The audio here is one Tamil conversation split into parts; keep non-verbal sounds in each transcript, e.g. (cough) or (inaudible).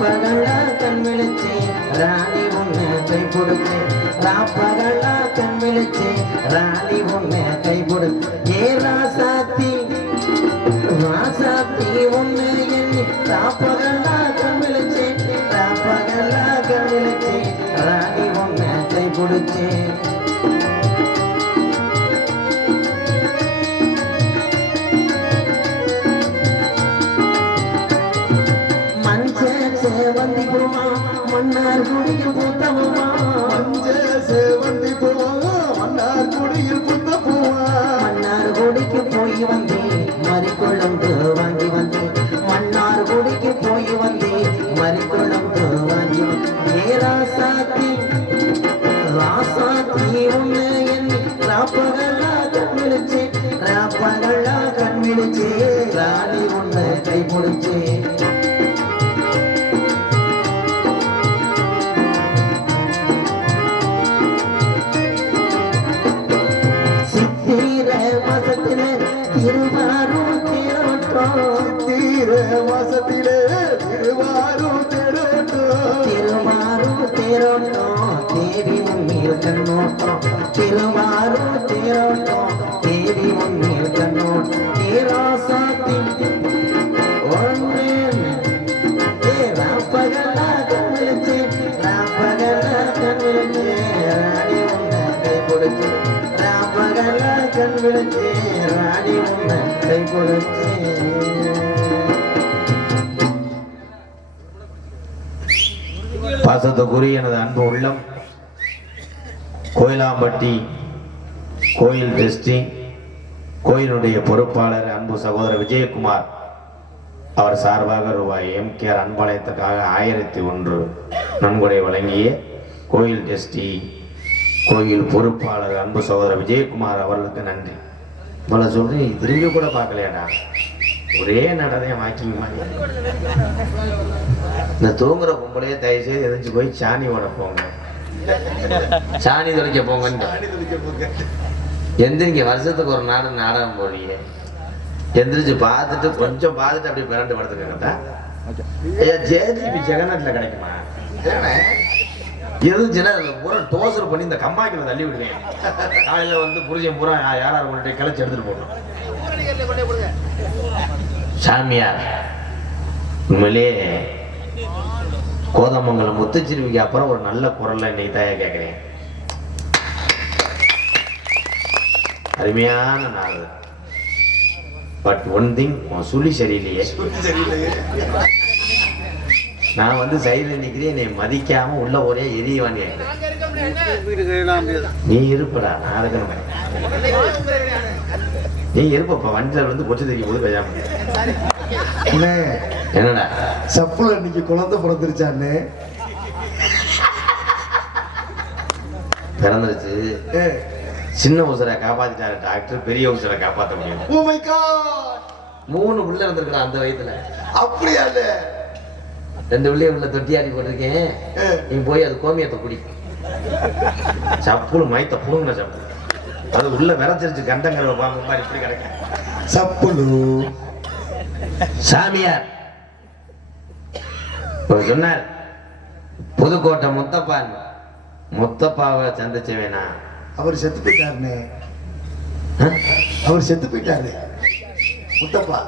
ராப்பகல்லா கண் விழிச்சு ராணி உன்னை கை கொடுத்து. ராப்பகல்லா கண் விழிச்சு ராணி உன்னை கை கொடுத்து. ஏ கண்விழிச்சு ராணி உன்னை கை பிடிச்சு சித்திர மாசத்துல திருவாரூர் தேரோட்டம். தீர வாசத்திலே திருவாரூர் தேரோட்டம். திருவாரூர் தேரோட்டம் தேவி உன்னில் கண்ணோட்டம் திருவாரூர் தேரோட்டம் தேவி உன்னில் கண்ணோட்டம் ஏராசாத்தி பாசத்துக்குரிய எனது அன்பு உள்ளம் கோயிலாம்பட்டி கோயில் டெஸ்டிங் கோயிலுடைய பொறுப்பாளர் அன்பு சகோதரர் விஜயகுமார் அவர் சார்பாக ரூபாய் எம்கேஆர் அன்பாலயத்துக்காக ஆயிரத்தி ஒன்று நன்கொடை வழங்கிய கோயில் டெஸ்டி கோயில் பொறுப்பாளர் அன்பு சகோதரர் விஜயகுமார் அவர்களுக்கு நன்றி. இவ்வளோ சொல்லி திரும்பி கூட பார்க்கலையாடா? ஒரே நடனே வாக்கிங் மாதிரி. இந்த தூங்குற பொம்பளையே தயவு செய்து எதிர்த்து போய் சாணி ஓட போங்க சாணி துடைக்க போங்கன்னு எந்திரிங்க வருஷத்துக்கு ஒரு நாடு நாடகம் போறீங்க எந்திரிச்சு பார்த்துட்டு கொஞ்சம் பார்த்துட்டு அப்படியே பிறண்டு படுத்துக்கிட்டா ஐயா ஜேஜிபி ஜெகநாட்டில் கிடைக்குமா? இருந்துச்சுன்னா அதில் பூரா டோசர் பண்ணி இந்த கம்மாய்க்குள்ள தள்ளி விடுவேன். காலையில் வந்து புரிஜன் பூரா யார் யார் கொண்டு கிளச்சி எடுத்துட்டு போகணும். சாமியார் உண்மையிலே கோதமங்கலம் முத்துச்சிருவிக்கு அப்புறம் ஒரு நல்ல குரல்ல இன்னைக்கு தாயா கேட்குறேன் அருமையான நாள். பட் ஒன் திங் உன் சுழி சரியில்லையே. நான் வந்து சைடில் நிற்கிறேன் என்னை மதிக்காம உள்ள ஒரே எரியவானே நீ இருப்படா நான் இருக்கணும் நீ இருப்பப்பா வண்டியில் வந்து கொச்சு தெரியும் போது பேசாம என்னடா? சப்புல இன்னைக்கு குழந்தை பிறந்துருச்சாண்ணே பிறந்துருச்சு. சின்ன உசரை காப்பாத்திட்டாரு டாக்டர் பெரிய உசரை காப்பாற்ற முடியும் ஓ மை காட் மூணு புள்ள இருந்திருக்கா அந்த வயசுல அப்படியா ரெண்டு பிள்ளைய உள்ள தொட்டியாடி போட்டிருக்கேன். நீ போய் அது கோமியத்தை குடி. சப்புளு மைத்த புடுங்கின சப்பு. அது உள்ள விரைச்சிருச்சு கண்டங்கிற பாம்பு இப்படி கிடக்கு. சப்புலு சாமியார் சொன்னார் புதுக்கோட்டை முத்தப்பான். முத்தப்பாவை சந்திச்ச வேணா அவர் செத்து போயிட்டாருண்ணே அவர் செத்து போயிட்டாரு முத்தப்பா.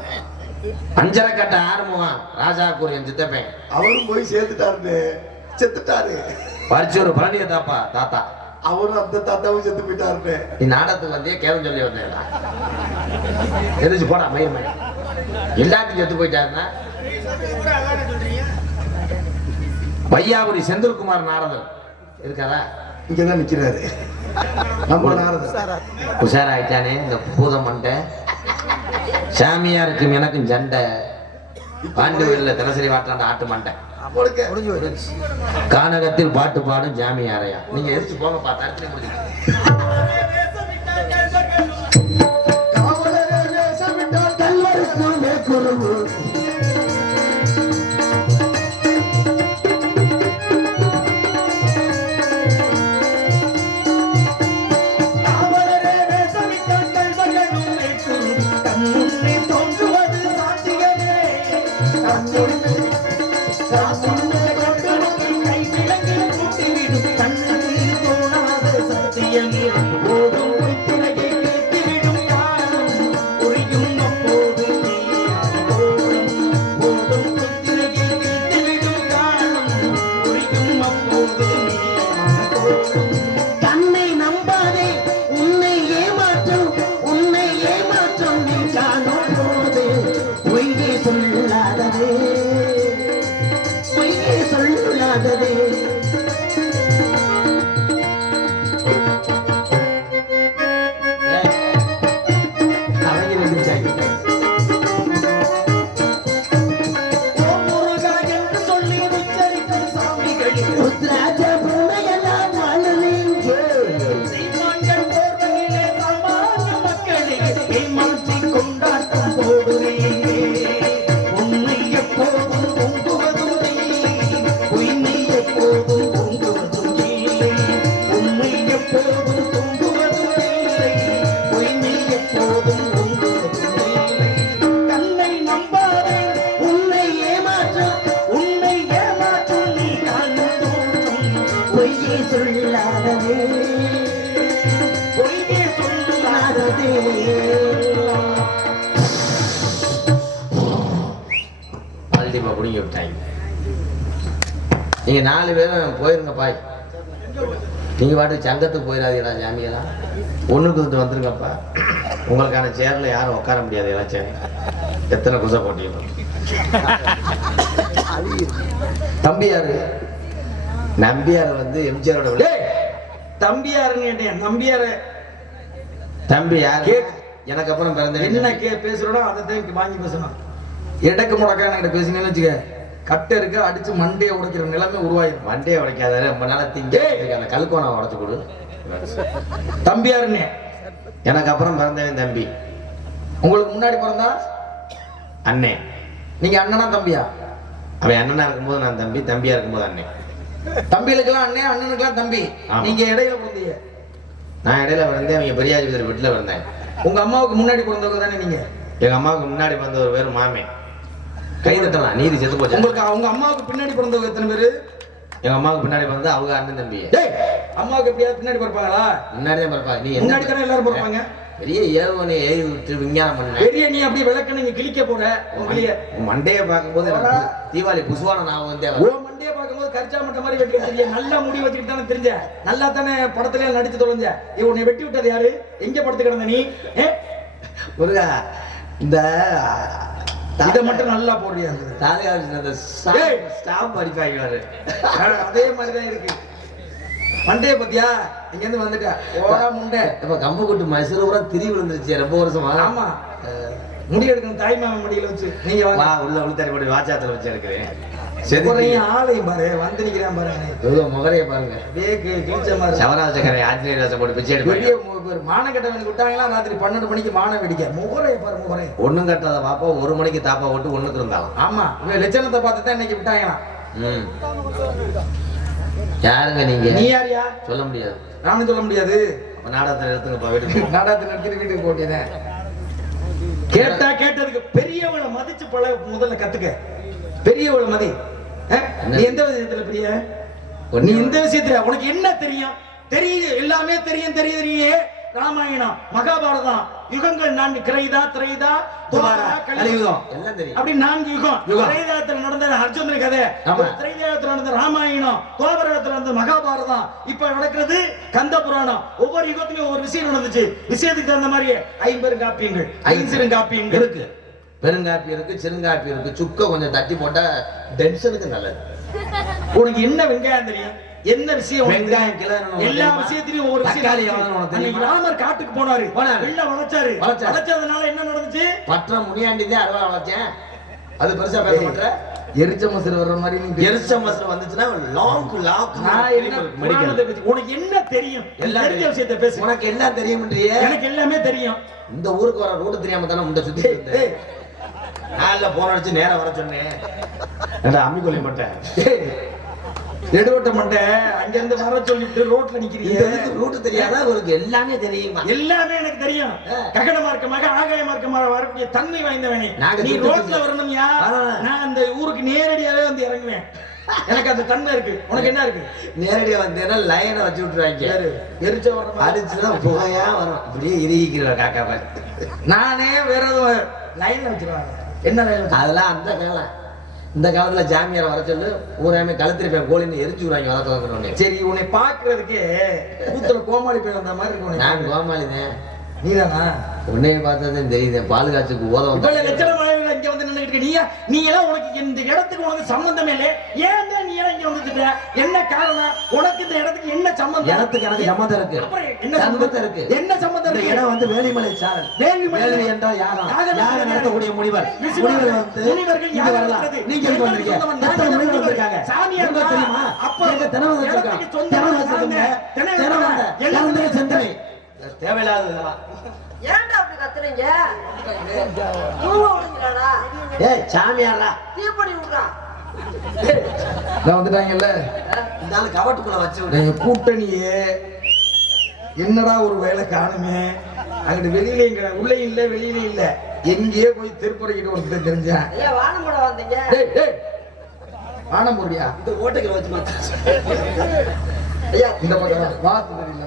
அஞ்சரை கட்ட ஆறுமுகம் ராஜா கூறியன் சித்தப்பேன். அவரும் போய் சேர்த்துட்டாருண்ணே செத்துட்டாரு. பரிச்சூர் பழனிய தாப்பா தாத்தா. அவரும் அந்த தாத்தாவும் செத்து போயிட்டாருண்ணே நீ நாடகத்துக்கு வந்தே கேவம் சொல்லி வந்தேன் எதிர்த்து போடா மயம் எல்லாத்தையும் செத்து போயிட்டாருன்னா? வையாபுரி செந்தில்குமார் நாரதர் இருக்காரா இங்கதான் நிக்கிறாரு. நம்ம நாரதர் உஷாராயிட்டானே இந்த பூத மண்டை சாமியாருக்கும் எனக்கும் சண்டை. பாண்டு வெளில தினசரி வாட்டாண்ட ஆட்டு மண்டை. கானகத்தில் பாட்டு பாடும் ஜாமியாரையா நீங்க எதிர்த்து போங்க பார்த்தா நீங்க பாட்டு சங்கத்துக்கு போயிடாதீங்களா ஜாமியெல்லாம் ஒண்ணுக்கு வந்து வந்துருங்கப்பா உங்களுக்கான சேர்ல யாரும் உட்கார முடியாது ஏதாச்சும் எத்தனை குசை போட்டியும் தம்பியாரு நம்பியார் வந்து எம்ஜிஆரோட தம்பியாருன்னு கேட்டேன். நம்பியாரு. தம்பி யார்? கேக். எனக்கு அப்புறம் பிறந்த என்ன கே பேசுறோடோ அதை வாங்கி பேசணும். இடக்கு முடக்கா என்கிட்ட பேசினேன்னு வச்சுக்க. கட்டை இருக்கு அடிச்சு மண்டையை உடைக்கிற நிலைமை உருவாயிரும். மண்டையை உடைக்காத ரொம்ப நாளா திங்க. அந்த கல்கோனை உடைச்சு கொடு. தம்பியாருன்னு எனக்கு அப்புறம் பிறந்தவன் தம்பி. உங்களுக்கு முன்னாடி பிறந்தா? அண்ணே. நீங்க அண்ணனா தம்பியா? அவன் அண்ணனா இருக்கும்போது நான் தம்பி தம்பியா இருக்கும்போது அண்ணன் தம்பிகளுக்கெல்லாம் அண்ணன் அண்ணனுக்கெல்லாம் தம்பி. நீங்க இடையில பிறந்தீங்க. நான் இடையில பிறந்தேன் அவங்க பெரியாஜி வீட்டில் பிறந்தேன். உங்க அம்மாவுக்கு முன்னாடி பிறந்தவங்க தானே நீங்க? எங்க அம்மாவுக்கு முன்னாடி வந்த ஒரு பேர் மாமே கை தட்டலாம் நீதி செத்து போச்சு. உங்களுக்கு அவங்க அம்மாவுக்கு பின்னாடி பிறந்தவங்க எத்தனை பேரு? எங்க அம்மாவுக்கு பின்னாடி வந்து அவங்க அண்ணன் தம்பி. அம்மாவுக்கு எப்படியாவது பின்னாடி பிறப்பாங்களா? முன்னாடி தான் பிறப்பா நீ முன்னாடி தானே எல்லாரும் பிறப்பாங்க? பெரிய ஏவுவனை ஏறி விட்டு விஞ்ஞானம் பண்ண. பெரிய நீ அப்படியே விளக்க நீங்க கிழிக்க போற உங்களையே. மண்டையை பார்க்கும்போது. தீபாவளி புசுவான ஞாபகம் வந்தே ஓ மண்டைய பார்க்கும்போது கரிச்சா மட்ட மாதிரி வெட்டி தெரிய நல்லா முடி வச்சுக்கிட்டு தானே தெரிஞ்ச. நல்லா தானே படத்துல நடிச்சு தொலைஞ்ச. ஏ உன்னை வெட்டி விட்டது யாரு? எங்க படுத்து கிடந்த நீ? முருகா இந்த இதை மட்டும் நல்லா போடுறியா தாலுகா ஆஃபீஸ்ல அந்த. ஸ்டாம்ப் அடிப்பாங்க. அதே மாதிரிதான் இருக்கு. மண்டைய பத்தியா? இங்க இருந்து வந்துட்டா ஓரா முண்டை. இப்ப கம்பு கொட்டு மைசூர் பூரா திரி விழுந்துருச்சு ரொம்ப வருஷமா? ஆமா. முடி எடுக்கணும் தாய் மாமன் முடியல வச்சு. நீங்க வா வாங்க உள்ள உளுத்தாரி போட்டு வாச்சாத்துல வச்சு எடுக்கிறேன். குறையும் ஆளையும் பாரு வந்து நிக்கிறான் பாரு முகரைய பாருங்க. அப்படியே கி- கிழிச்ச மாதிரி சவராஜக்கரை ஆஞ்சநேயர் வேஷம் போட்டு பிச்சை பெரிய எடுப்பாங்க பேர் மானம் கட்டவனுக்கு விட்டாங்களா ராத்திரி பன்னெண்டு மணிக்கு மானம் வெடிக்க. முகரைய பாரு முகரை. ஒண்ணும் கட்டாத பாப்பா ஒரு மணிக்கு தாப்பா போட்டு ஒண்ணுக்கு இருந்தாலும். ஆமா இவன் லட்சணத்தை பார்த்து தான் இன்னைக்கு விட்டாங்களாம். ம். யாருங்க நீங்க? நீ யாரியா? சொல்ல முடியாது. நானும் சொல்ல முடியாது. அப்ப நாடகத்துல எடுத்துங்கப்பா வீட்டுக்கு நாடகத்தை நடத்திட்டு வீட்டுக்கு போட்டியதேன் கேட்டா கேட்டதுக்கு பெரியவளை மதிச்சு பழ முதல்ல கத்துக்க. பெரியவளை மதி? நீ எந்த விஷயத்துல பெரிய? நீ எந்த விஷயத்துல? உனக்கு என்ன தெரியும்? தெரியும் எல்லாமே தெரியும் தெரியும் தெரியே ராமாயணம் மகாபாரதம் யுகங்கள் நான்கு கிரைதா திரைதா கலியுகம். அப்படி நான்கு யுகம். திரைதாயத்துல நடந்த அர்ஜுனன் கதை. திரைதாயத்துல நடந்த ராமாயணம் துவாபரத்துல நடந்த மகாபாரதம். இப்ப நடக்கிறது கந்த புராணம். ஒவ்வொரு யுகத்திலும் ஒவ்வொரு விஷயம் நடந்துச்சு. விஷயத்துக்கு தகுந்த மாதிரி ஐம்பெருங்காப்பியங்கள் ஐஞ்சிருங்காப்பியங்கள் இருக்கு. பெருங்காப்பி இருக்கு சிறுங்காப்பி இருக்கு சுக்க கொஞ்சம் தட்டி போட்டா டென்ஷனுக்கு நல்லது. உனக்கு என்ன வெங்காயம் தெரியும்? என்ன விஷயம் வெங்காயம் தெரியும்? எல்லா தெரியுமா? விஷயத்திலையும் ஒவ்வொரு விஷயம் தெரியுமா? ராமர் காட்டுக்கு போனாரு. வெள்ள வளைச்சாரு. வளைச்சதுனால என்ன நடந்துச்சு? பற்ற முனியாண்டி அறுவடை வளர்த்தேன் அது பெருசா பேச மாட்டேன் எரிச்ச மசல் வர்ற மாதிரி எரிச்ச மசல் வந்துச்சுன்னா லாங் லாக் உனக்கு என்ன தெரியும்? எல்லாம் தெரிஞ்ச தெரியும். விஷயத்தை பேசு. உனக்கு என்ன தெரியும்ன்றியே? எனக்கு எல்லாமே தெரியும். இந்த ஊருக்கு வர ரூட் தெரியாம தானே முண்டை சுத்தி நான்ல போன அடிச்சு நேரா வர சொன்னேன். ஏண்டா அம்மி கொல்லி மாட்டேன் ஏய், எடுவட்ட மண்டை அங்க இருந்து வர சொல்லிட்டு ரோட்ல நிக்கிறீங்க. ரூட் தெரியாதா? உங்களுக்கு எல்லாமே தெரியுமா. எல்லாமே எனக்கு தெரியும். ககன மார்க்கமாக ஆகாய மார்க்கமாக வரக்கூடிய தன்மை வாய்ந்தவனே. நீ ரோட்ல வரணும்யா. நான் அந்த ஊருக்கு நேரடியாவே வந்து இறங்குவேன். எனக்கு அந்த தன்மை இருக்கு. உனக்கு என்ன இருக்கு? நேரடியா வந்தேன்னா லைனை வச்சு விட்டுருவாங்க? எரிச்ச வர்ற மாதிரி. அடிச்சுதான் புகையா வரும். அப்படியே இறுகிக்கிற காக்கா மாதிரி நானே வேற லைன்ல வச்சிருவாங்க என்ன அதெல்லாம் அந்த காலம் இந்த காலத்துல ஜாமியார் வர சொல்லு ஊராமே கழுத்திருப்பேன் கோழின்னு எரிஞ்சு விடுவாங்க வளர்த்து சரி உன்னை பாக்குறதுக்கே கூத்துல கோமாளி பேர் அந்த மாதிரி இருக்கு நான் கோமாளிதேன். நீதானா? உன்னைய பார்த்ததும் தெரியுது பால் காய்ச்சுக்கு ஓத வந்தா லட்சணம் இங்க வந்து நின்னுட்டு நீ நீ எல்லாம் உனக்கு இந்த இடத்துக்கு உனக்கு சம்பந்தமே இல்லை ஏன் தான் நீ எல்லாம் இங்க இங்க வந்துட்ட என்ன காரணம்? உனக்கு இந்த இடத்துக்கு என்ன சம்பந்தம்? இடத்துக்கு எனக்கு இருக்கு. அப்புறம் என்ன சம்பந்தம்? இருக்கு. என்ன சம்பந்தம் இருக்கு? இடம் வந்து வேலிமலை சாரல். வேலிமலை- வேலி என்றால் யாகம். யாகம் யாகம் நடத்தக்கூடிய முனிவர். ரிஷிவர்கள், முனிவர் வந்து முனிவர்கள் இங்க யாகம் வரலாம் நடத்துறது. நீங்க எங்க வந்திருக்கீங்க. எங்களுக்கு சொந்தம் எத்தனை நாங்க முனிவர் முனிவர். வந்திருக்காங்க சாமியார் உங்களுக்கு தான். தெரியுமா? அப்ப எங்க தினம் வந்திருக்காங்க தினம். வந்திருக்கீங்க தினம் தினம் வந்த. வந்த எல்லாம் இளந்தரை செந்தனை. தேவையில்லாததெல்லாம். ஏன்டா அப்படி கத்துறீங்க? தூங்க விடுங்களாடா ஏய் சாமியாரா தீப்பொடி விடுறா நான் வந்துட்டாங்கல்ல? இந்த ஆளு கவட்டுக்குள்ள வச்சு கூட்டணியே என்னடா ஒரு வேலை காணுமே? அங்கிட்டு வெளியில எங்க உள்ளே இல்ல வெளியில இல்ல. எங்கேயோ போய் திருப்பறைக்கிட்ட ஒருத்தர் தெரிஞ்சேன். ஐயா வானம்படம் வந்தீங்க. டேய் டேய். வானம் போறியா இந்த ஓட்டைகளை வச்சு ஐயா இந்த பக்கம் வாத்து தெரியல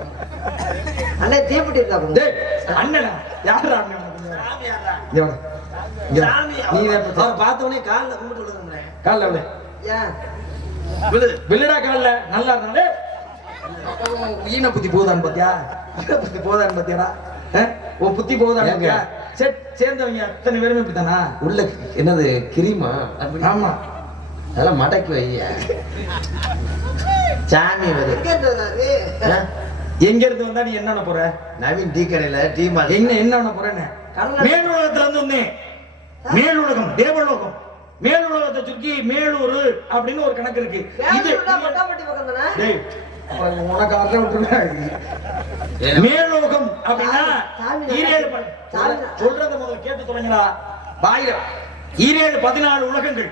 அண்ணே தீப்பெட்டி. டேய் அண்ணனா? யாரா அண்ணன்? வா. நீ தான் இப்ப அவர் பார்த்த உடனே காலில் கும்பிட்டு கால்ல விடு. ஏன் வில்லுடா கால்ல. நல்லா இருந்தாலே ஈன புத்தி போதான்னு பாத்தியா? ஈன புத்தி போதான்னு பாத்தியாடா? உன் புத்தி ஏங்க? பாத்தியா? சே- சேர்ந்தவங்க அத்தனை பேருமே இப்படித்தானா? உள்ள என்னது கிரீமா? ஆமா. அதெல்லாம் மடக்கி வையா சாமி வருது எங்க இருந்து வந்தா நீ என்ன போற? நவீன் டீ கடையில டீ மால். என்ன என்ன போறேன்னு? கடல்ல- மேலுலகத்துல இருந்து வந்தேன். மேலுலகம் தேவலோகம். மேலுலகத்தை சுருக்கி மேலூர் அப்படின்னு ஒரு கணக்கு இருக்கு. உனக்கு அரை விட்டுருவேன் மேலோகம் அப்படின்னா. சொல்றத முதல்ல கேட்டு தொடங்கினா வாயில ஈரேழு பதினாலு உலகங்கள்.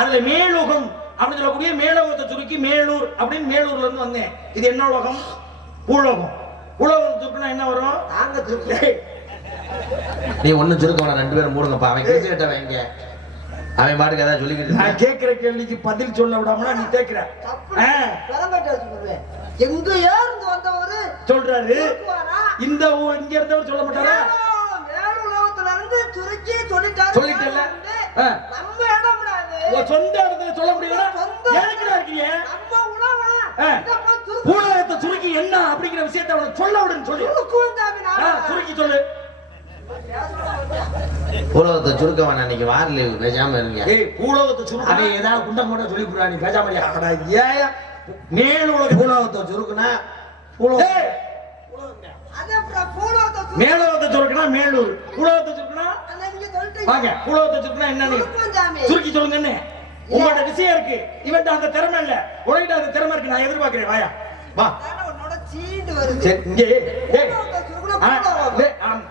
அதுல மேலோகம் அப்படின்னு சொல்லக்கூடிய மேலோகத்தை சுருக்கி மேலூர் அப்படின்னு மேலூர்ல இருந்து வந்தேன். இது என்ன உலகம்? பூலோகம். பூலோகம் சுருக்குனா என்ன வரும்? நாங்க டேய், நீ ஒண்ணும் சுருக்க ரெண்டு பேரும் மூடுங்கப்பா. அவன் கிழிச்சு கட்ட வைங்க. அவன் பாட்டுக்கு ஏதாவது சொல்லிக்கிட்டு நான். கேட்கிற கேள்விக்கு பதில் சொல்ல விடாம நீ கேட்கிற எங்கேயோ இருந்து வந்தவரு சொல்றாரு? இந்த இங்க இருந்தவர் சொல்ல மாட்டாரா? ஆ. நம்ம இடம் சொந்த இடத்துல சொல்ல முடியல எதுக்குடா இருக்கீங்க? பூலகத்தை சுருக்கி என்ன அப்படிங்கிற விஷயத்தை அவனுக்கு சொல்ல விடுன்னு சொல்லி. சுருக்கி சொல்லு. பூலகத்தை சுருக்க வேணாம் இன்னைக்கு வார லீவு பேசாம இருங்க. ஏய் பூலோகத்தை சுருக்கி அவன் ஏதாவது குண்டம் கூட சொல்லி போடுறா நீ பேசாம இருக்கியா? அடா, ஏயா. மேல் உலக பூலகத்தை சுருக்குனா பூலோகம். மேலோகத்தை சுருக்கினா மேலூர். பூலோகத்தை சுருக்கினா. வாங்க பூலோகத்தை சுருக்கினா என்னன்னு. சுருக்கி சொல்லுங்கன்னு. உங்களோட விஷயம் இருக்கு. இவன்ட்ட அந்த திறமை இல்ல. உலகிட்ட அந்த திறமை இருக்கு. நான் எதிர்பார்க்கிறேன். வாயா. வா. சீண்டு வருது.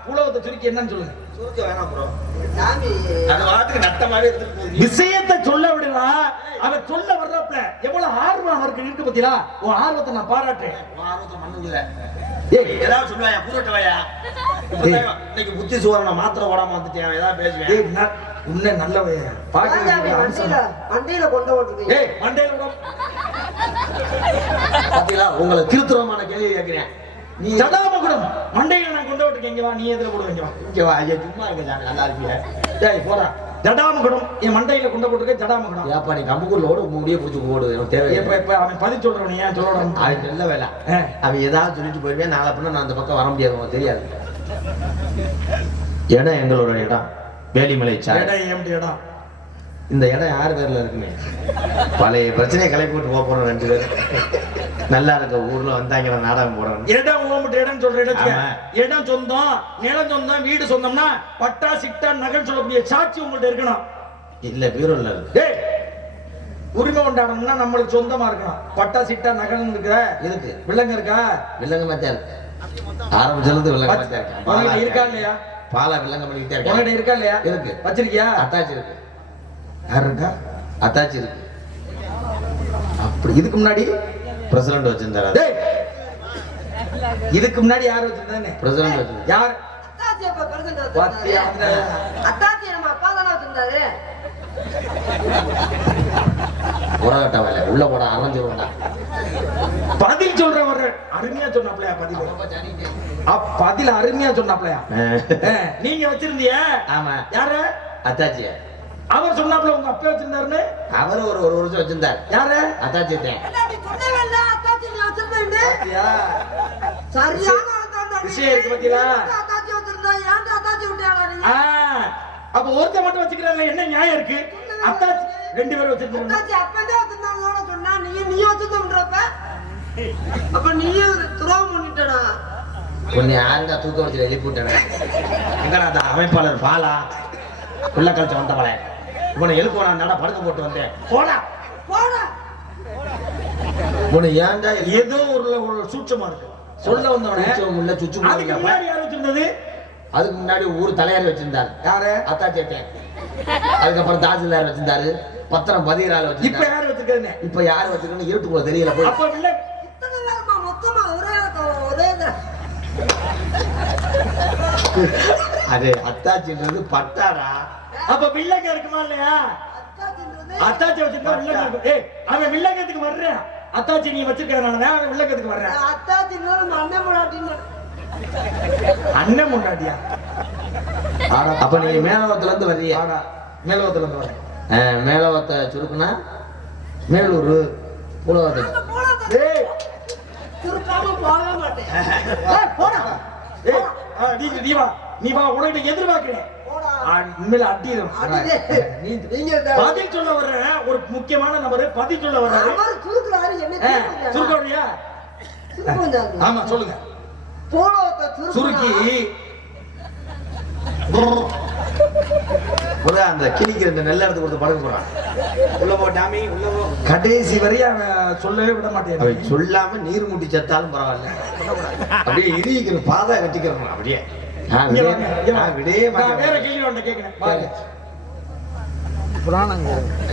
பூலோகத்தை சுருக்கி என்னன்னு சொல்லுங்க. சுருக்க வேணாம் ப்ரோ அது வாட்டுக்கு நட்டமாவே எடுத்துட்டு விஷயத்தை சொல்ல விடலா அவன் சொல்ல வர்றப்ப எவ்வளவு ஆர்வம் அவருக்கு இருக்கு பத்தியா? உன் ஆர்வத்தை நான் பாராட்டுறேன். ஆர்வத்துல மண்ணுல ஏய். ஏதாவது சொல்லுவாயா? புரோட்ட வாயா? இன்னைக்கு புத்தி சுவரனை மாத்திரை ஓடாம வந்துட்டேன் ஏதாவது பேசுவேன் ஏய் உன்னை நல்லவ சாமி, பாக்க வண்டியில வண்டியில கொண்டு ஓட்டுறீங்க ஏய் மண்டையில பாத்தீங்களா? உங்களை திருத்துறமான கேள்வி கேட்கிறேன். நீ ஜடாமகுடம் மண்டையில நான் கொண்டு விட்டுருக்கேன் இங்க வா நீ எதிர போடுவ? இங்க வா. இங்க வா ஐயா சும்மா இருக்க நல்லா இருப்பீங்க. டேய் போடா. ஜடாமகுடம் என் மண்டையில கொண்டு போட்டுருக்க ஜடாமகுடம் ஏப்பா நீ கம்புக்குள்ளோட முடிய பிடிச்சி போடு எனக்கு தேவை இப்ப இப்ப அவன் பதில் சொல்றவன் ஏன் சொல்லணும் அவன் நல்ல வேலை. அவன் ஏதாவது சொல்லிட்டு போயிருவேன் நாளை பின்ன நான் அந்த பக்கம் வர முடியாது உனக்கு தெரியாது. இடம் எங்களோட இடம். வேலிமலை சாலை. இடம் ஏம்டி இடம். இந்த இடம் யார் பேர்ல இருக்குன்னு பழைய பிரச்சனையை கிளப்பி விட்டு போக போறோம் ரெண்டு பேரும். நல்லா இருக்க ஊர்ல வந்தாங்க நாடகம் போறோம் இடம் ஓம்பிட்டு இடம் சொல்ற இடத்துக்கு ஆமா. இடம் சொந்தம் நிலம் சொந்தம் வீடு சொந்தம்னா பட்டா சிட்டா நகல் சொல்லக்கூடிய சாட்சி உங்கள்ட்ட இருக்கணும். இல்ல இருக்கு டேய் உரிமை கொண்டாடணும்னா நம்மளுக்கு சொந்தமா இருக்கணும். பட்டா சிட்டா நகல் இருக்கிற இருக்கு விலங்கு இருக்கா? வில்லங்க மத்தியா இருக்கு. ஆரம்பிச்சிருந்து வில்லங்க மத்தியா இருக்கு? இருக்கா. இல்லையா? பாலா வில்லங்க பண்ணிக்கிட்டே இருக்கு? இருக்கா இல்லையா? இருக்கு. வச்சிருக்கியா? அத்தாச்சி இருக்கு. யார் இருக்கா அத்தாச்சி இருக்கு. அப்படி இதுக்கு முன்னாடி? பிரசிடண்ட் வச்சிருந்தாரு. இதுக்கு முன்னாடி யார் வச்சிருந்தானே பிரசிடண்ட் வச்சிருந்தாரு. யார்? உரகட்ட வேலை உள்ள போட அரைஞ்சிருந்தா பதில் சொல்றவர் அருமையா சொன்னாப்லையா பதில்? அப் பதில் அருமையா சொன்னாப்லையா? நீங்க வச்சிருந்தீங்க ஆமா. யாரு? அத்தாச்சி அவர் சொன்னாப்ல உங்க அப்பா வச்சிருந்தாருன்னு? அவரு ஒரு ஒரு வருஷம் வச்சிருந்தாரு. யாரு? அத்தாச்சி தான் என்ன நீ சொன்னவே இல்ல அத்தாச்சி நீ வச்சிருந்தேன்னு பாத்தியா? சரியான ஆள்தான்டா நீ. விஷயம் இருக்கு பாத்தீங்களா? நீ அப்ப ஒருத்த மட்டும் வச்சுக்கிறாங்க என்ன நியாயம் இருக்கு? அத்தாச்சி ரெண்டு பேரும் வச்சிருந்தாங்க. அத்தாச்சி அப்பதே வச்சிருந்தாங்க சொன்னா நீ நீ வச்சுட்டோம்ன்றப்ப அப்ப நீயே துரோகம் பண்ணிட்டடா. உன்னை யாருங்க தூக்க வச்சு எழுப்பி விட்டேன் எங்கடா அந்த அமைப்பாளர் பாலா? உள்ள கழிச்சு வந்தவளே. உன்னை எழுப்பு நான் நட படுக்க போட்டு வந்தேன். போடா. போடா. உன்னை ஏன்டா ஏதோ ஒரு ஒரு சூட்சமா இருக்கு. சொல்ல வந்தவனே உள்ள சுச்சு அதுக்கு முன்னாடி யார் வச்சிருந்தது? அதுக்கு முன்னாடி ஊர் தலையார் வச்சிருந்தாரு. யாரு? அத்தா சேத்தேன் அதுக்கப்புறம் தாசில்தார் வச்சிருந்தாரு. பத்திரம் பதிகிறாள் இப்ப வச்சிருந்தாரு. யார் வச்சிருக்காருன்னு இப்ப யார் வச்சிருக்கணும் இருட்டுக்குள்ள தெரியல போய். அப்ப இல்ல. மொத்தமா ஒரே ஒரே இது. அது அத்தாச்சின்றது பட்டாரா? அப்ப வில்லங்க இருக்குமா இல்லையா? அத்தாச்சி வச்சிருந்தா வில்லங்க இருக்கும். ஏய் அவன் வில்லங்கத்துக்கு வர்றேன் அத்தாச்சி நீ வச்சிருக்கறனால அவன் வில்லங்கத்துக்கு வர்றேன் நம்ம அண்ணன் முன்னாடின்னு அண்ணன் முன்னாடியா? அப்ப நீங்க மேலவத்துல இருந்து வர்றீங்க ஆடா மேலோகத்துல இருந்து வரேன் மேலவத்தை சுருக்குனா? மேலூர் புலவத்தை நீ நீ வா. நீ வா உனக்கு எதிர்பார்க்கிறேன். உண்மையில அடிடும் அடிடே. நீ நீங்க பதில் சொல்ல வர்ற ஒரு முக்கியமான நபர் பதில் சொல்ல அவர் சுருக்குறாரு என்ன ஆ, சுருக்குறாரு? சுருக்கோடியா சுருக்க வந்தாங்க. ஆமா சொல்லுங்க. சுருக்கி. (laughs) அந்த கிளிக்கிற இந்த நெல்ல எடுத்து கொடுத்து படுக்க போறான். உள்ள போ டாமி உள்ள போ. கடைசி வரையும் அவன் சொல்லவே விட மாட்டேன். அவன் சொல்லாம நீர் மூட்டி செத்தாலும் பரவாயில்ல. அப்படியே இடிக்கிற பாதை கட்டிக்கிறோம் அப்படியே. வேற கேள்வி ஒன்று கேட்கிறேன்.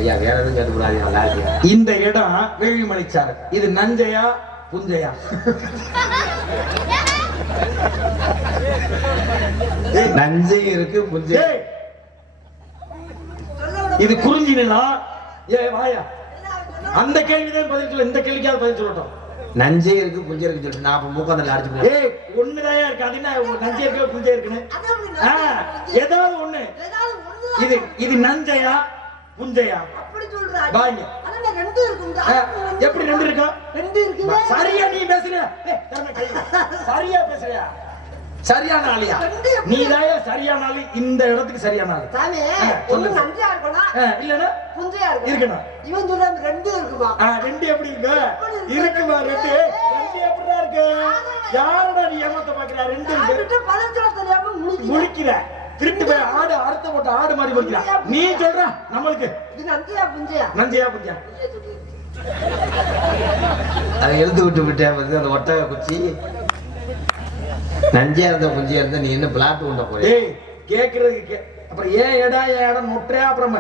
ஐயா வேற எதுவும் கேட்கக்கூடாது நல்லா இருக்கு இந்த இடம் வேள்விமலைச்சாறு இது நஞ்சையா புஞ்சையா? நஞ்சையும் இருக்கு புஞ்சை. இது குறிஞ்சி நிலம் ஏ வாயா. அந்த கேள்விதான் பதில் சொல்ல இந்த கேள்விக்காவது பதில் சொல்லட்டும். நஞ்சை இருக்கு புஞ்சை இருக்கு சொல்லிட்டு நான் அப்ப மூக்காந்தல அடிச்சு. ஏய் ஒண்ணுதான் இருக்கு? அது என்ன நஞ்சை இருக்கு புஞ்சை இருக்குன்னு? ஏதாவது ஒண்ணு. இது இது நஞ்சையா புஞ்சையா. ஆ, எப்படி ரெண்டு இருக்கா? ரெண்டு இருக்குதே. சரியா நீ பேசுற. ஏய், திறமை கை. (laughs) சரியா பேசுறியா? சரியான ஆளியா? நீ சரியான ஆளு? இந்த இடத்துக்கு சரியான ஆளு. ஒண்ணு சொல்லுங்க. நஞ்சையா இருக்கணும், ஆ, இல்லன்னா புஞ்சையா இருக்கணும். இருக்கணும். இவன் சொல்றான் ரெண்டு இருக்குமா? ரெண்டு எப்படி இருக்கு? இருக்குமா ரெண்டு? ரெண்டு எப்படிடா இருக்கு? யாரடா நீ ஏமாத்த பாக்குற? ரெண்டு இருக்கு. சொல்ல தெரியாம. முழிக்கிற. திருட்டு போய் ஆடு அறுத்த போட்ட ஆடு மாதிரி முழிக்கிற. நீ சொல்ற நம்மளுக்கு. இது நஞ்சையா புஞ்சையா நஞ்சையா புஞ்சா அதை எழுத்து விட்டு விட்டேன் அந்த ஒட்டக குச்சி நஞ்சையா இருந்த புஞ்சியா இருந்தா நீ என்ன பிளாட் உண்ட போறே கேக்குறதுக்கு அப்புறம் ஏன் இடம் ஏன் இடம் நொட்டே அப்புறம்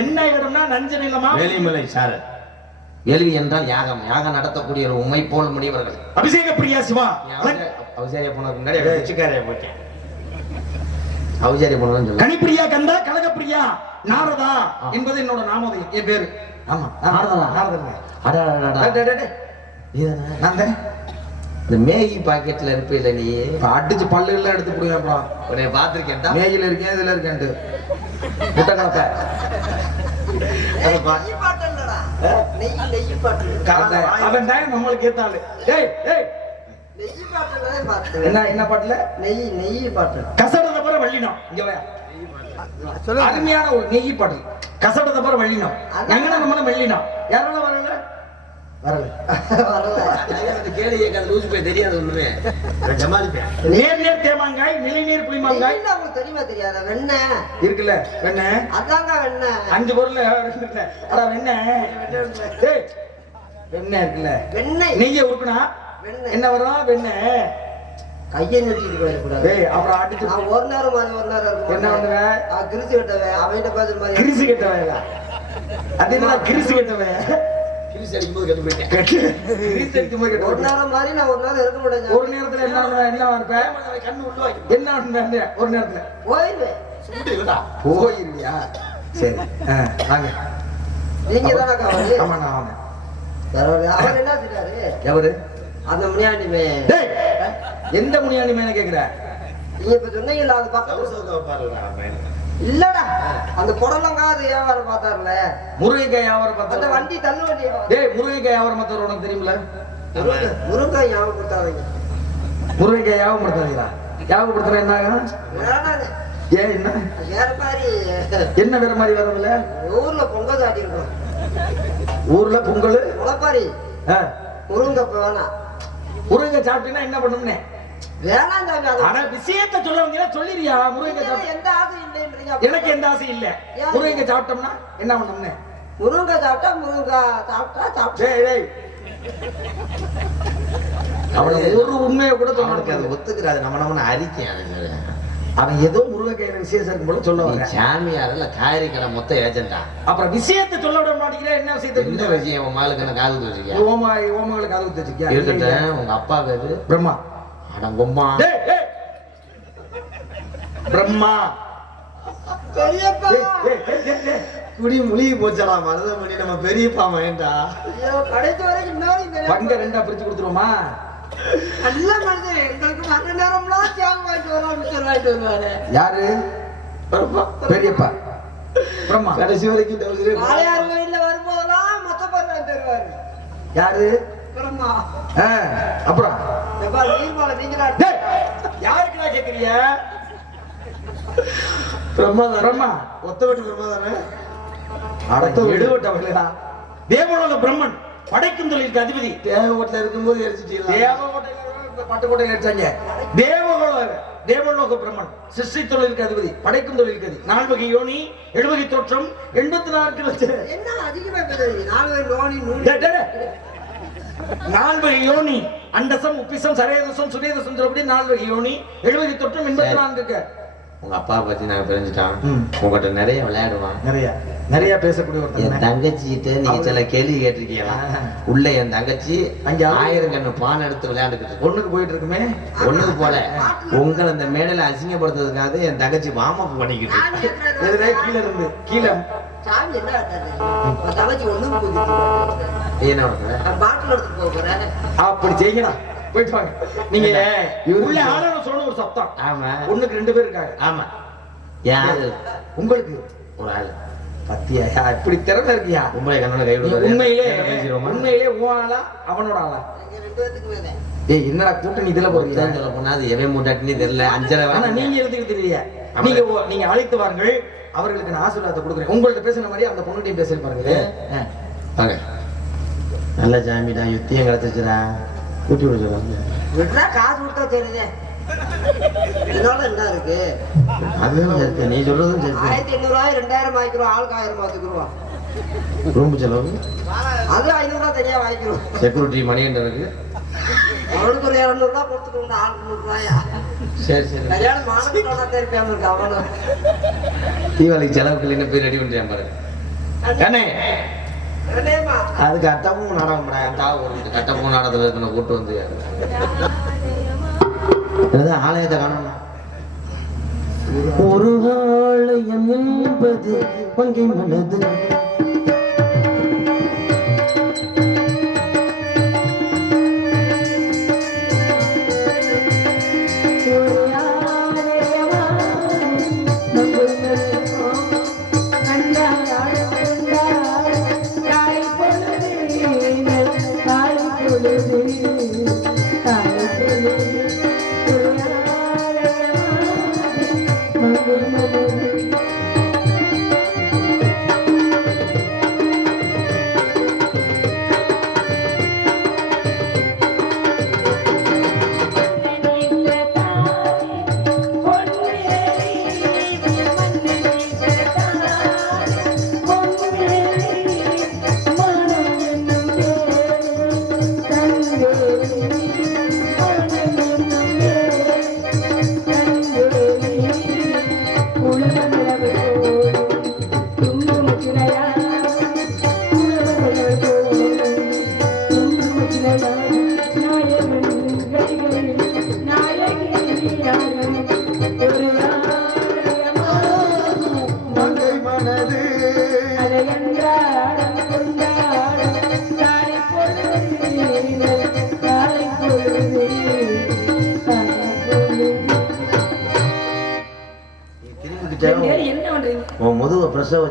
என்ன இடம்னா நஞ்ச நிலமா? வேலிமலை சாரல் வேள்வி என்றால் யாகம். யாகம் நடத்தக்கூடிய ஒரு உண்மை போல் முனிவர்கள். அபிஷேக பிரியா சிவா? அவசாரிய போனதுக்கு முன்னாடி பிச்சைக்காரைய போட்டேன் அவசாரிய போனதுன்னு கனிப்பிரியா கந்தா கனகப்பிரியா? நாரதா என்பது என்னோட நாமோதயம். என் பேரு. ஆமா நாரதனா? நாரதங்க அடா, அடா, அடா. நான் தான் இந்த மேகி பாக்கெட்ல இருப்பீல நீ? இப்ப அடிச்சு பல்லு எல்லாம் எடுத்து போடுவேன் அப்புறம் உன்னை பார்த்திருக்கேன்டா. மேகில இருக்கேன் இதுல இருக்கேன்ட்டு. முட்டை கலப்பை. அவன் தான் நம்மளுக்கு ஏத்தாளு டேய் டேய் நெய் பாட்டு இல்லடா, பாட்டு. என்ன என்ன பாட்டுல? நெய் நெய் பாட்டு கசடத பிற வள்ளினம். இங்க வா அருமையான ஒரு நெய் பாட்டு கசடத பிற வள்ளினம். எங்கன நம்மள வெள்ளினம்? யாரால வரல வரல. வரல அந்த கேள்வி கேட்காத லூசு போய் தெரியாது ஒண்ணுமே நான் சமாளிப்பேன் நேர் நேர் தேமாங்காய் நிலைநீர் புளிமாங்காய். தெரியுமா தெரியாதா? வெண்ணெய் இருக்குல்ல வெண்ணெய் அதாங்க வெண்ணெய் அஞ்சு பொருள் டேய் வெண்ணெய் இருக்குல்ல. வெண்ணெய் நெய்யை உருக்குனா என்ன வரும்? வெண்ணெய் கையை நட்டிட்டு போயிடக்கூடாது அப்புறம் அடிச்சு நான் ஒரு நேரம் மாதிரி ஒரு நேரம் இருக்கும். என்ன பண்ணுவ? நான் கிரிசு விட்டவன் அவன்கிட்ட பார்த்து மாதிரி கிரிசு கெட்டவன் அது என்ன கிரிசு கெட்டவன்? கிழிச்சு அடிக்கும்போது கெட்டு போயிட்டேன். ஒரு நேரம் மாதிரி நான் ஒரு நேரம் இருக்க முடியாது ஒரு நேரத்துல என்ன? என்ன இருப்ப கண்ணு உள்ள என்ன பண்ணுவ? ஒரு நேரத்துல? இல்லடா. போயிருவியா? சரி ஆ, வாங்க. நீங்க தானே கவலை ஆமா நான் அவர் என்ன செய்றாரு? எவரு அந்த முனியாண்டிமே டேய் எந்த முனியாண்டி மேல கேக்குற? நீங்க இப்ப சொன்னீங்கல்ல அது பக்கம் இல்லடா அந்த குடலங்கா அது வியாபாரம் பார்த்தாருல? முருங்கைக்காய் வியாபாரம் அந்த பார்த்தா வண்டி தள்ளு வண்டி. டேய் முருங்கைக்காய் வியாபாரம் பார்த்தவர் உனக்கு தெரியுமில முருங்கை முருங்காய் ஞாபகம் கொடுத்தாதீங்க முருங்கைக்காய் ஞாபகப்படுத்தாதீங்களா? ஞாபகப்படுத்துற என்ன ஆகும். ஏன் என்ன? வேற மாதிரி. என்ன வேற மாதிரி வரதுல ஊர்ல பொங்கல் காட்டியிருக்கோம். ஊர்ல பொங்கல்? முளைப்பாரி ஆ, முருங்கப்ப வேணாம் முருங்கை சாப்பிட்டீங்கன்னா என்ன பண்ணும்னே? ஆனா விஷயத்த சொல்ல வந்தீங்கன்னா சொல்லிடுறியா? முருங்கை சாப்பிட்டு எந்த ஆசையும் இல்லைன்றீங்க எனக்கு எந்த ஆசை இல்ல. முருங்கை சாப்பிட்டோம்னா என்ன பண்ணும்னே முருங்கை சாப்பிட்டா முருங்கை சாப்பிட்டா சாப்பிட்டா டேய் டேய். அவன ஒரு உண்மையை கூட அவனுக்கு அது ஒத்துக்கிறாது. நம்ம நம்ம அறிக்கை அது அவன் ஏதோ முருங்கைக்காயில விசேஷம் இருக்கும் போல சொல்ல சாமியார் இல்ல மொத்த ஏஜென்டா அப்புறம் விஷயத்தை சொல்ல விட மாட்டேங்கிற என்ன விஷயத்தை விஷயம்? உன் என்ன காது வச்சிருக்கியா ஓமா ஓமங்களுக்கு அது வச்சிருக்கியா இருக்கட்டும். உங்க அப்பா பேரு பிரம்மா. அடங்கொம்மா பிரம்மா. குடி முழுகி போச்சடா மருதமணி நம்ம பெரியப்பா மகன்டா. பங்க ரெண்டா பிரிச்சு கொடுத்துருவோமா? நல்ல மனுஷன் எங்களுக்கு மற்ற நேரம்லாம் தியாகம் வாங்கிட்டு வரோம் மிச்சர் வாங்கிட்டு வருவாரு. யாரு? பெரியப்பா. பிரம்மா. கடைசி வரைக்கும் காளையார் கோயில்ல வரும்போதெல்லாம் மொத்த பேர் வாங்கிட்டு வருவாரு. யாரு? பிரம்மா. அப்புறம்? யாருக்கு நான் கேக்குறிய பிரம்மா பிரம்மா ஒத்த வீட்டு பிரம்மா தானே அட எடுவட்டவர்களா தேவலோக பிரம்மன் படைக்கும் தொழிலுக்கு அதிபதி. தேவகோட்டில் இருக்கும்போது எரிச்சிட்டீங்களா? தேவகோட்டையில பட்டுக்கோட்டையில அடிச்சாங்க தேவலோக தேவலோக பிரம்மன் சிருஷ்டி தொழிலுக்கு அதிபதி படைக்கும் தொழிலுக்கு அதிபதி. யோனி எழுவகை தோற்றம் எண்பத்தி நான்கு லட்சம். என்ன அதிகமா நாலு டேய், டேய், டேய். நால்வகை யோனி அண்டசம் உப்பிசம் சரேதசம் சுரேதசம் சொல்லப்படி நால்வகை யோனி எழுவகை தொற்றம் எண்பத்தி நான்கு உங்க அப்பா பத்தி நாங்க தெரிஞ்சுட்டான் ம். உங்ககிட்ட நிறைய விளையாடுவான் நிறைய. நிறைய பேசக்கூடிய என் ஒருத்தன் தங்கச்சிகிட்ட நீங்க சில கேள்வி கேட்டிருக்கீங்களா? உள்ள என் தங்கச்சி அங்க ஆயிரம் கண்ணு பான் எடுத்து விளையாண்டுக்கிட்டு. ஒண்ணுக்கு போயிட்டு இருக்குமே. ஒண்ணுக்கு போல. உங்களை இந்த மேடையில அசிங்கப்படுத்துறதுக்காக என் தங்கச்சி வாமப்பு பண்ணிக்கிட்டு இருக்கு. சாமி எதுல கீழே இருந்து. கீழே. சாமி என்ன? பாட்டில் அப்படி செய்யுங்கடா போயிட்டு வாங்க. நீங்க உள்ள ஆளணும் சொன்ன ஒரு சத்தம் ஆமா. ஒண்ணுக்கு ரெண்டு பேர் இருக்காங்க. ஆமா. யாரு? உங்களுக்கு? ஒரு ஆள். பத்தியா? இப்படி திறமை இருக்கியா? உங்களை கண்ணோட கை உண்மையிலே உண்மையிலே உன் ஆளா அவனோட ஆளா? ஏய் என்னடா கூட்டணி இதுல போறீங்க? சொல்ல போனா அது எவன் மூட்டாட்டினே தெரியல. அஞ்சரை ஆனா நீங்க எழுதிக்கிட்டு தெரியல ஆமா. நீங்க ஓ- நீங்க அழைத்து வாருங்கள். அவர்களுக்கு நான் ஆசீர்வாதத்தை கொடுக்குறேன். உங்கள்ட்ட பேசுன மாதிரி அந்த பொண்ணுகிட்டையும் பேசி பாருங்க. வாங்க. நல்ல ஜாமிடா யுத்தியம் கிடைச்சிச்சுடா கூட்டி விட சொல்லுங்க விட்டுறா காசு கொடுத்தா தெரியுதே. இதோட என்ன இருக்கு? அதுவும் சரி நீ சொல்றதும் சரி ஆயிரத்தி எண்ணூறு ரூபாய் ரெண்டாயிரம் வாங்கிக்கிறோம் ஆளுக்கு ஆயிரம் பார்த்துக்குருவோம் ரூம் செலவு? அது ஐநூறு ரூபாய் தனியா வாங்கிக்கிறோம். செக்யூரிட்டி மணிகண்டனுக்கு? அவனுக்கு ஒரு இரநூறு ரூபாய் கொடுத்துக்கணும் ஆளுக்கு நூறு ரூபாயா சரி சரி. கல்யாணம் மானத்தோட தெரியாம இருக்கு அவனும் தீபாவளிக்கு செலவுக்கு இல்லைன்னு போய் ரெடி பண்ணிட்டேன் பாருங்க கண்ணே. ரெண்டேமா அது கட்டமும் நாடகம்டா கட்டா ஒரு கட்டமும் நாடகத்தில் இருக்கிற கூட்டு வந்து ஏதாவது ஆலயத்தை காணணும் ஒரு ஆலயம் என்பது பங்கை மனது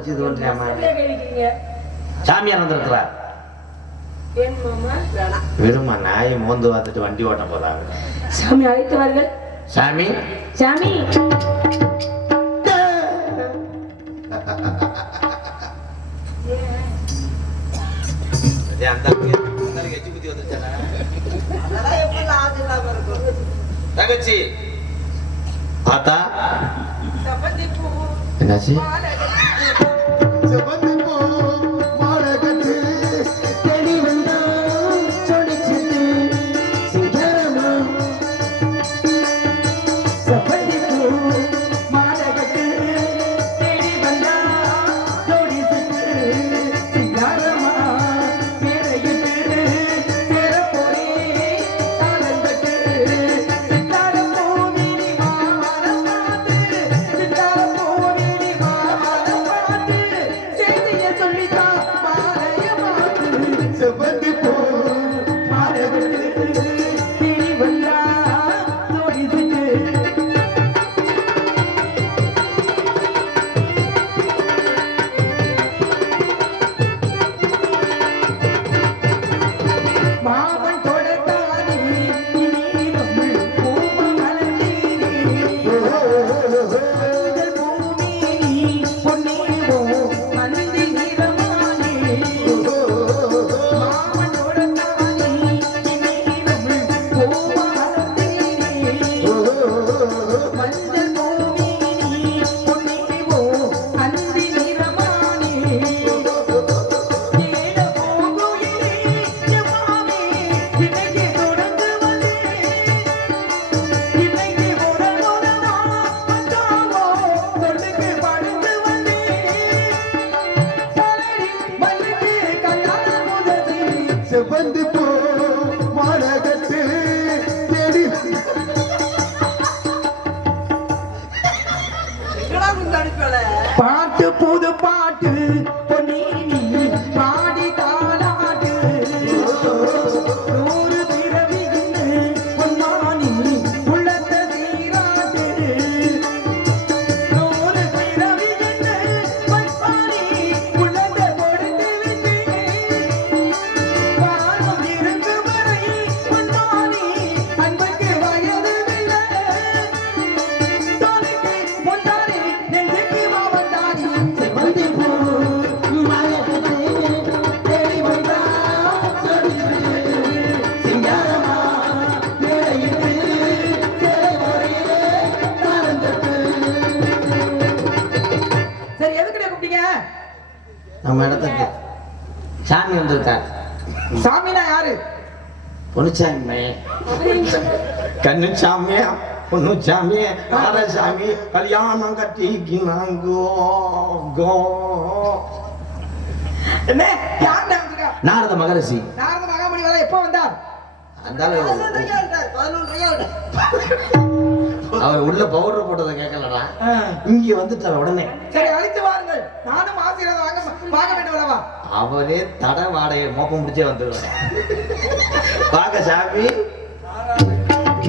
வச்சு இது பண்றியாமா சாமியார் வந்திருக்கிறா ஏன் மாமா? வேணாம். விடுமா நாயை மோந்து பார்த்துட்டு வண்டி ஓட்ட போறாங்க. சாமி அழைத்தவர்கள் சாமி? சாமி. தங்கச்சி! பார்த்தா என்னாச்சு? மாலை செவந்தி செவந்தி பூ செவந்தி பூ கட்டு தேடி. பாட்டு புது பாட்டு நம்ம இடத்துக்கு சாமி வந்திருக்கார். சாமினா யாரு? பொன்னுச்சாமி கண்ணுச்சாமி பொன்னுச்சாமி ஆரசாமி கல்யாணம் கட்டிக்கினாங்கோ கோ. என்ன? வந்திருக்கா? நாரத மகரிஷி. நாரத மகாமணி வர எப்போ வந்தார்? அந்த பதினொன்று அவர் உள்ள பவுடர் போட்டதை கேட்கலடா. இங்க வந்துட்டார் உடனே. சரி அழைத்து வாருங்கள். நானும் ஆசீர்வாதம் வாங்க வாங்க வேண்டும் அல்லவா? அவரே தட வாடகை மோப்பம் முடிச்சே வந்துருவார் வாங்க சாமி.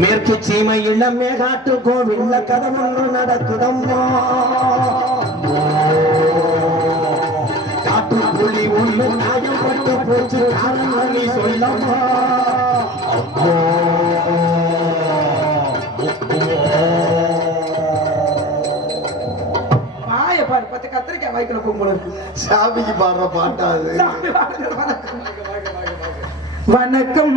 மேற்கு சீமை இளமே காட்டு கோவில்ல கதை ஒன்று நடக்குதம்மா. காட்டு புலி ஒன்று காயப்பட்டு போச்சு காரணம் நீ சொல்லம்மா. அப்போ கத்திரிக்காய் வாய்க்குள்ள போகும்போது சாமிக்கு பாடுற பாட்டாது வணக்கம்.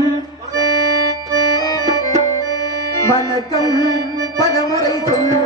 வணக்கம். பலமுறை சொல்லி